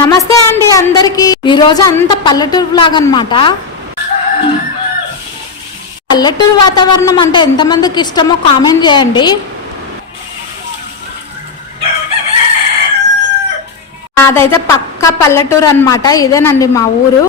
నమస్తే అండి అందరికి. ఈరోజు అంత పల్లెటూరు బ్లాగ్ అన్నమాట. పల్లెటూరు వాతావరణం అంటే ఎంతమందికి ఇష్టమో కామెంట్ చేయండి. అదైతే పక్క పల్లెటూరు అన్నమాట. ఇదేనండి మా ఊరు.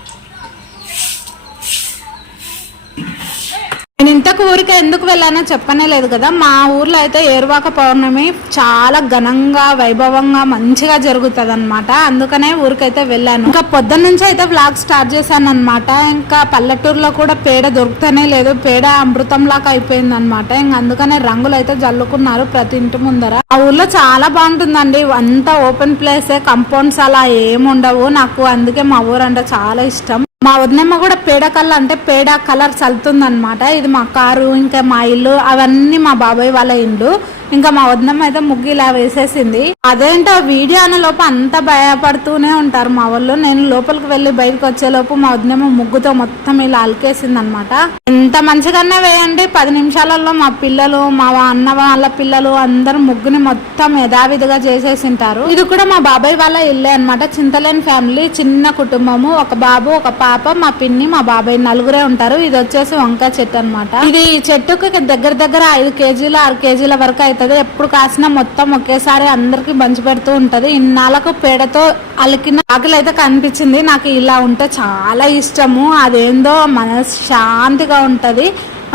నేను ఊరికే ఊరికి ఎందుకు వెళ్ళానో చెప్పనే లేదు కదా. మా ఊర్లో అయితే ఏరువాక పౌర్ణమి చాలా ఘనంగా వైభవంగా మంచిగా జరుగుతుంది అనమాట అందుకనే ఊరికైతే వెళ్ళాను. ఇంకా పొద్దున్న నుంచి అయితే వ్లాగ్ స్టార్ట్ చేశాను అనమాట ఇంకా పల్లెటూరులో కూడా పేడ దొరుకుతూనే లేదు. పేడ అమృతం లాగా అయిపోయింది అనమాట ఇంకా అందుకనే రంగులు అయితే జల్లుకున్నారు ప్రతి ఇంటి ముందర. ఆ ఊర్లో చాలా బాగుంటుందండి. అంతా ఓపెన్ ప్లేసే కంపౌండ్స్ అలా ఏముండవు. నాకు అందుకే మా ఊరు అంటే చాలా ఇష్టం. మా వదినమ్మ కూడా పేడ కళ్ళ అంటే పేడ కలర్ చల్లుతుందన్నమాట. ఇది మా కారు ఇంకా మా ఇల్లు అవన్నీ మా బాబాయ్ వాళ్ళ ఇల్లు. ఇంకా మా వదినమ్మ అయితే ముగ్గు ఇలా వేసేసింది. అదేంటో వీడియో అనే లోపు అంతా భయపడుతూనే ఉంటారు. మా వాళ్ళు నేను లోపలికి వెళ్ళి బయటకు వచ్చేలోపు మా వదినమ్మ ముగ్గుతో మొత్తం ఇలా అలికేసింది అనమాట ఎంత మంచిగానే వేయండి. పది నిమిషాలలో మా పిల్లలు మా అన్న వాళ్ళ పిల్లలు అందరూ ముగ్గుని మొత్తం యథావిధిగా చేసేసింటారు. ఇది కూడా మా బాబాయ్ వాళ్ళ ఇల్లే అనమాట చింతలేని ఫ్యామిలీ చిన్న కుటుంబము. ఒక బాబు ఒక పాప మా పిన్ని మా బాబాయ్ నలుగురే ఉంటారు. ఇది వచ్చేసి వంకాయ చెట్టు అన్నమాట. ఇది చెట్టుకి దగ్గర దగ్గర ఐదు కేజీల ఆరు కేజీల వరకు అవుతుంది ఎప్పుడు కాసినా మొత్తం ఒకేసారి అందరికి బంచి పెడుతూ ఉంటుంది. ఇన్నాళ్ళకు పేడతో అలికిన ఆకులు అయితే కనిపించింది. నాకు ఇలా ఉంటే చాలా ఇష్టము. అదేందో మనసు శాంతిగా ఉంటుంది.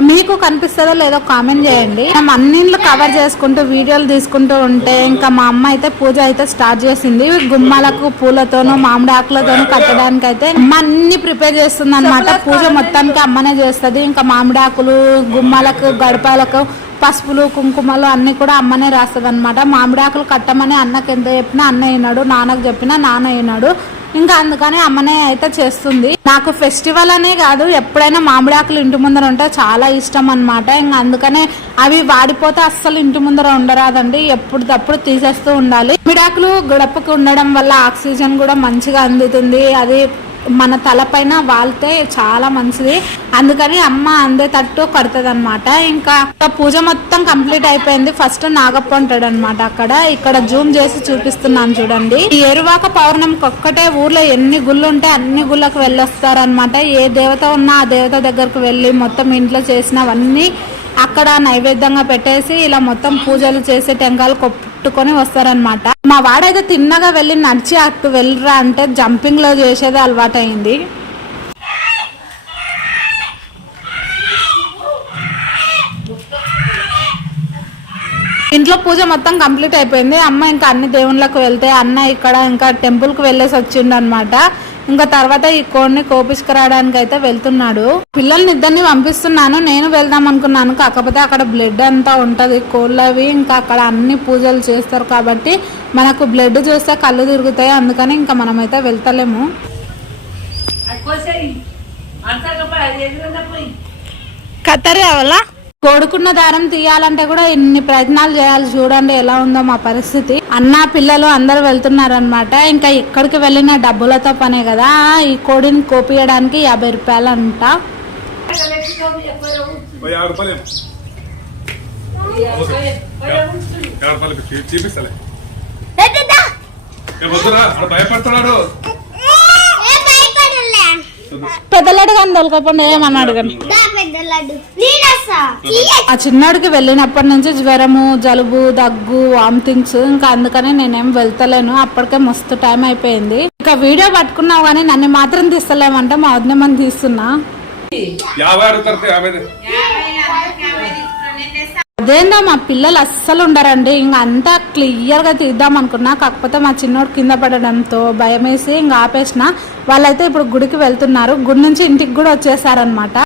మీకు కనిపిస్తుందో లేదో కామెంట్ చేయండి. మనం అన్నింటిలో కవర్ చేసుకుంటూ వీడియోలు తీసుకుంటూ ఉంటే ఇంకా మా అమ్మ అయితే పూజ అయితే స్టార్ట్ చేసింది. గుమ్మాలకు పూలతోనూ మామిడి ఆకులతోనూ కట్టడానికి అయితే అమ్మ అన్ని ప్రిపేర్ చేస్తుంది అనమాట పూజ మొత్తానికి అమ్మనే చేస్తుంది. ఇంకా మామిడి ఆకులు గుమ్మాలకు గడపాలకు పసుపులు కుంకుమలు అన్నీ కూడా అమ్మనే రాస్తుంది అనమాట మామిడాకులు కట్టమని అన్నకి ఎంత చెప్పినా అన్న అయినాడు నాన్నకు చెప్పినా నాన్న అయినాడు. ఇంకా అందుకని అమ్మనే అయితే చేస్తుంది. నాకు ఫెస్టివల్ అనే కాదు ఎప్పుడైనా మామిడాకులు ఇంటి ముందర ఉంటే చాలా ఇష్టం అనమాట ఇంకా అందుకనే అవి వాడిపోతే అస్సలు ఇంటి ముందర ఉండరాదండి. ఎప్పుడు తప్పుడు తీసేస్తూ ఉండాలి. మామిడాకులు గడపకు ఉండడం వల్ల ఆక్సిజన్ కూడా మంచిగా అందుతుంది. అది మన తలపైన వాళ్తే చాలా మంచిది. అందుకని అమ్మ అందేటట్టు కడుతుంది అనమాట ఇంకా పూజ మొత్తం కంప్లీట్ అయిపోయింది. ఫస్ట్ నాగప్ప ఉంటాడు అనమాట అక్కడ. ఇక్కడ జూమ్ చేసి చూపిస్తున్నాను చూడండి. ఈ ఎరువాక పౌర్ణమికి ఒక్కటే ఊర్లో ఎన్ని గుళ్ళు ఉంటే అన్ని గుళ్ళకు వెళ్ళొస్తారనమాట ఏ దేవత ఉన్నా ఆ దేవత దగ్గరకు వెళ్ళి మొత్తం ఇంట్లో చేసినవన్నీ అక్కడ నైవేద్యంగా పెట్టేసి ఇలా మొత్తం పూజలు చేసి టెంకాయలు కొట్టుకొని వస్తారనమాట మా వాడైతే తిన్నగా వెళ్ళి నడిచి అటు వెళ్ళరా అంటే జంపింగ్లో చేసేది అలవాటైంది ఇంట్లో పూజ మొత్తం కంప్లీట్ అయిపోయింది. అమ్మ ఇంకా అన్ని దేవుళ్ళకు వెళ్తే అన్న ఇక్కడ ఇంకా టెంపుల్కి వెళ్ళేసి వచ్చిండు అనమాట ఇంకా తర్వాత ఈ కోడిని కోపించుకురావడానికి అయితే వెళ్తున్నాడు. పిల్లల్ని ఇద్దరిని పంపిస్తున్నాను నేను వెళ్దాం అనుకున్నాను. కాకపోతే అక్కడ బ్లడ్ అంతా ఉంటుంది. కోళ్ళవి ఇంకా అక్కడ అన్ని పూజలు చేస్తారు కాబట్టి మనకు బ్లడ్ చూస్తే కళ్ళు తిరుగుతాయి అందుకని ఇంకా మనమైతే వెళ్తలేము. కత్తరి అవలా కోడుకున్న దారం తీయాలంటే కూడా ఇన్ని ప్రయత్నాలు చేయాలి. చూడండి ఎలా ఉందో మా పరిస్థితి. అన్న పిల్లలు అందరు వెళ్తున్నారనమాట ఇంకా ఎక్కడికి వెళ్ళిన డబ్బులతో పనే కదా. ఈ కోడిని కోపియడానికి యాభై రూపాయలు. అంట చూపిస్తలే. భయపడుతున్నాడు పెద్దలాడు కానీ తొలకపోండి ఏమన్నాడు కానీ ఆ చిన్నాడికి వెళ్ళినప్పటి నుంచి జ్వరము జలుబు దగ్గు వామిటింగ్స్ ఇంకా అందుకని నేనేం వెళ్తలేను. అప్పటికే మస్తు టైం అయిపోయింది. ఇంకా వీడియో పట్టుకున్నావు కానీ నన్ను మాత్రం తీస్తలేమంటే మా తీస్తున్నా. యాభై అడుగుతారు యాభై అదేందో మా పిల్లలు అస్సలు ఉండరండి. ఇంకా అంతా క్లియర్గా తీద్దాం అనుకున్నా. కాకపోతే మా చిన్నోడు కింద పడడంతో భయం వేసి ఇంకా ఆపేసిన. వాళ్ళైతే ఇప్పుడు గుడికి వెళ్తున్నారు. గుడి నుంచి ఇంటికి కూడా వచ్చేసారనమాట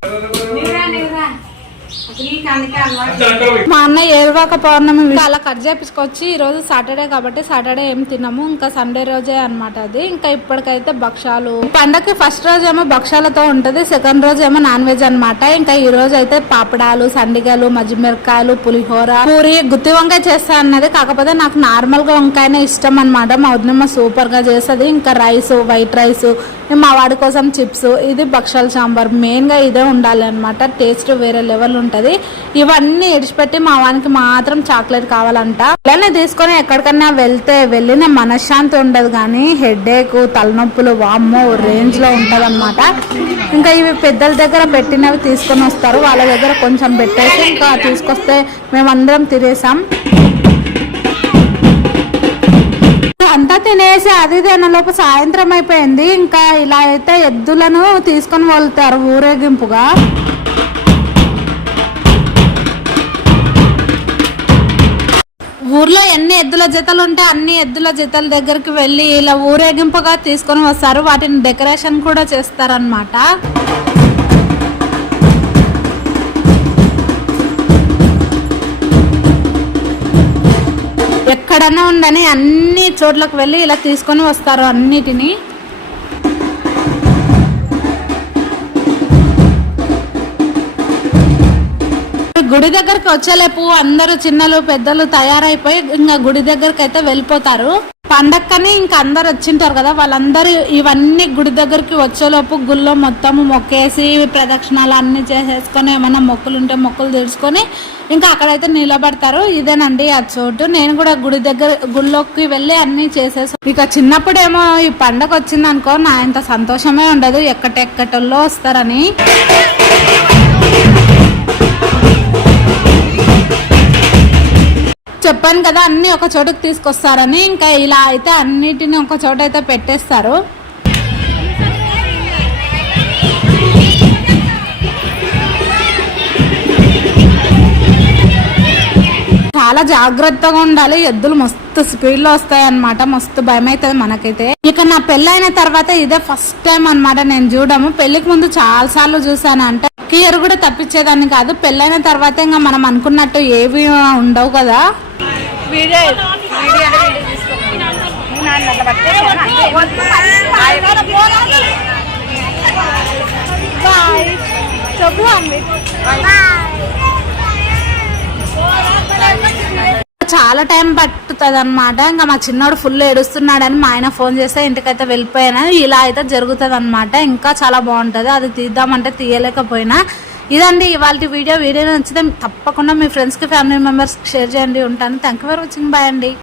మా అన్న ఏరువాక పౌర్ణమి అలా కట్ చేపించుకొచ్చి ఈ రోజు సాటర్డే కాబట్టి సాటర్డే ఏం తినము ఇంకా సండే రోజే అనమాట అది. ఇంకా ఇప్పటికైతే భక్షాలు పండగకి ఫస్ట్ రోజు ఏమో భక్షాలతో ఉంటది సెకండ్ రోజు ఏమో నాన్ వెజ్ అనమాట ఇంకా ఈ రోజు అయితే పాపడాలు సండిగలు మజ్జిమిరకాయలు పులిహోర పూరి గుత్తి వంకాయ చేస్తా అన్నది. కాకపోతే నాకు నార్మల్గా వంకాయనే ఇష్టం అనమాట మా వదినమ్మ సూపర్గా చేస్తుంది. ఇంకా రైస్ వైట్ రైస్ మా వాడి కోసం చిప్స్ ఇది భక్షాల సాంబార్. మెయిన్గా ఇదే ఉండాలి అనమాట టేస్ట్ వేరే లెవెల్ ఉంటది. ఉంటది. ఇవన్నీ ఇడిచిపెట్టి మా వానికి మాత్రం చాక్లెట్ కావాలంట. ఇలానే తీసుకొని ఎక్కడికన్నా వెళ్తే వెళ్ళిన మనశ్శాంతి ఉండదు కానీ హెడేక్ తలనొప్పులు వామ్మో రేంజ్లో ఉంటది ఇంకా ఇవి పెద్దల దగ్గర పెట్టినవి తీసుకొని వస్తారు. వాళ్ళ దగ్గర కొంచెం పెట్టేసి ఇంకా తీసుకొస్తే మేమందరం తినేసాం. అంతా తినేసి అది తినలోపు సాయంత్రం అయిపోయింది. ఇంకా ఇలా అయితే ఎద్దులను తీసుకొని వెళ్తారు ఊరేగింపుగా. ఊర్లో ఎన్ని ఎద్దుల జతలు ఉంటే అన్ని ఎద్దుల జతల దగ్గరికి వెళ్ళి ఇలా ఊరేగింపుగా తీసుకొని వస్తారు. వాటిని డెకరేషన్ కూడా చేస్తారనమాట ఎక్కడన్నా ఉండని అన్ని చోట్లకు వెళ్ళి ఇలా తీసుకొని వస్తారు అన్నిటిని. గుడి దగ్గరకు వచ్చేలేపు అందరూ చిన్నలు పెద్దలు తయారైపోయి ఇంకా గుడి దగ్గరికి అయితే వెళ్ళిపోతారు. పండక్కని ఇంకా అందరు వచ్చింటారు కదా వాళ్ళందరూ ఇవన్నీ గుడి దగ్గరికి వచ్చేలోపు గుళ్ళో మొత్తం మొక్కేసి ప్రదక్షిణాలు అన్ని చేసేసుకొని ఏమైనా మొక్కులు ఉంటే మొక్కులు తీర్చుకొని ఇంకా అక్కడైతే నిలబడతారు. ఇదేనండి ఆ చోటు. నేను కూడా గుడి దగ్గర గుళ్ళోకి వెళ్ళి అన్ని చేసేసి. ఇక చిన్నప్పుడేమో ఈ పండగ వచ్చింది అనుకో నా ఇంత సంతోషమే ఉండదు. ఎక్కటెక్కటల్లో వస్తారని. చెప్పాను కదా అన్ని ఒక చోటుకి తీసుకొస్తారని. ఇంకా ఇలా అయితే అన్నిటిని ఒక చోట అయితే పెట్టేస్తారు. చాలా జాగ్రత్తగా ఉండాలి. ఎద్దులు మస్తు స్పీడ్లో వస్తాయి అనమాట మస్తు భయం అవుతుంది మనకైతే. ఇక నా పెళ్ళైన తర్వాత ఇదే ఫస్ట్ టైం అన్నమాట నేను చూడము. పెళ్ళికి ముందు చాలా సార్లు చూసాను అంటే ఇయర్ కూడా తప్పించేదాన్ని కాదు. పెళ్ళైన తర్వాత ఇంకా మనం అనుకున్నట్టు ఏవి ఉండవు కదా. చాలా టైం పట్టుతుంది అనమాట ఇంకా మా చిన్నోడు ఫుల్ ఏడుస్తున్నాడని మా ఆయన ఫోన్ చేస్తే ఇంటికైతే వెళ్ళిపోయాను. ఇలా అయితే జరుగుతుంది అనమాట ఇంకా చాలా బాగుంటుంది. అది తీద్దామంటే తీయలేకపోయినా. ఇదండి ఇవాళ వీడియో. వీడియో నచ్చితే తప్పకుండా మీ ఫ్రెండ్స్కి ఫ్యామిలీ మెంబర్స్కి షేర్ చేయండి. ఉంటాను. Thank you for watching bye అండి.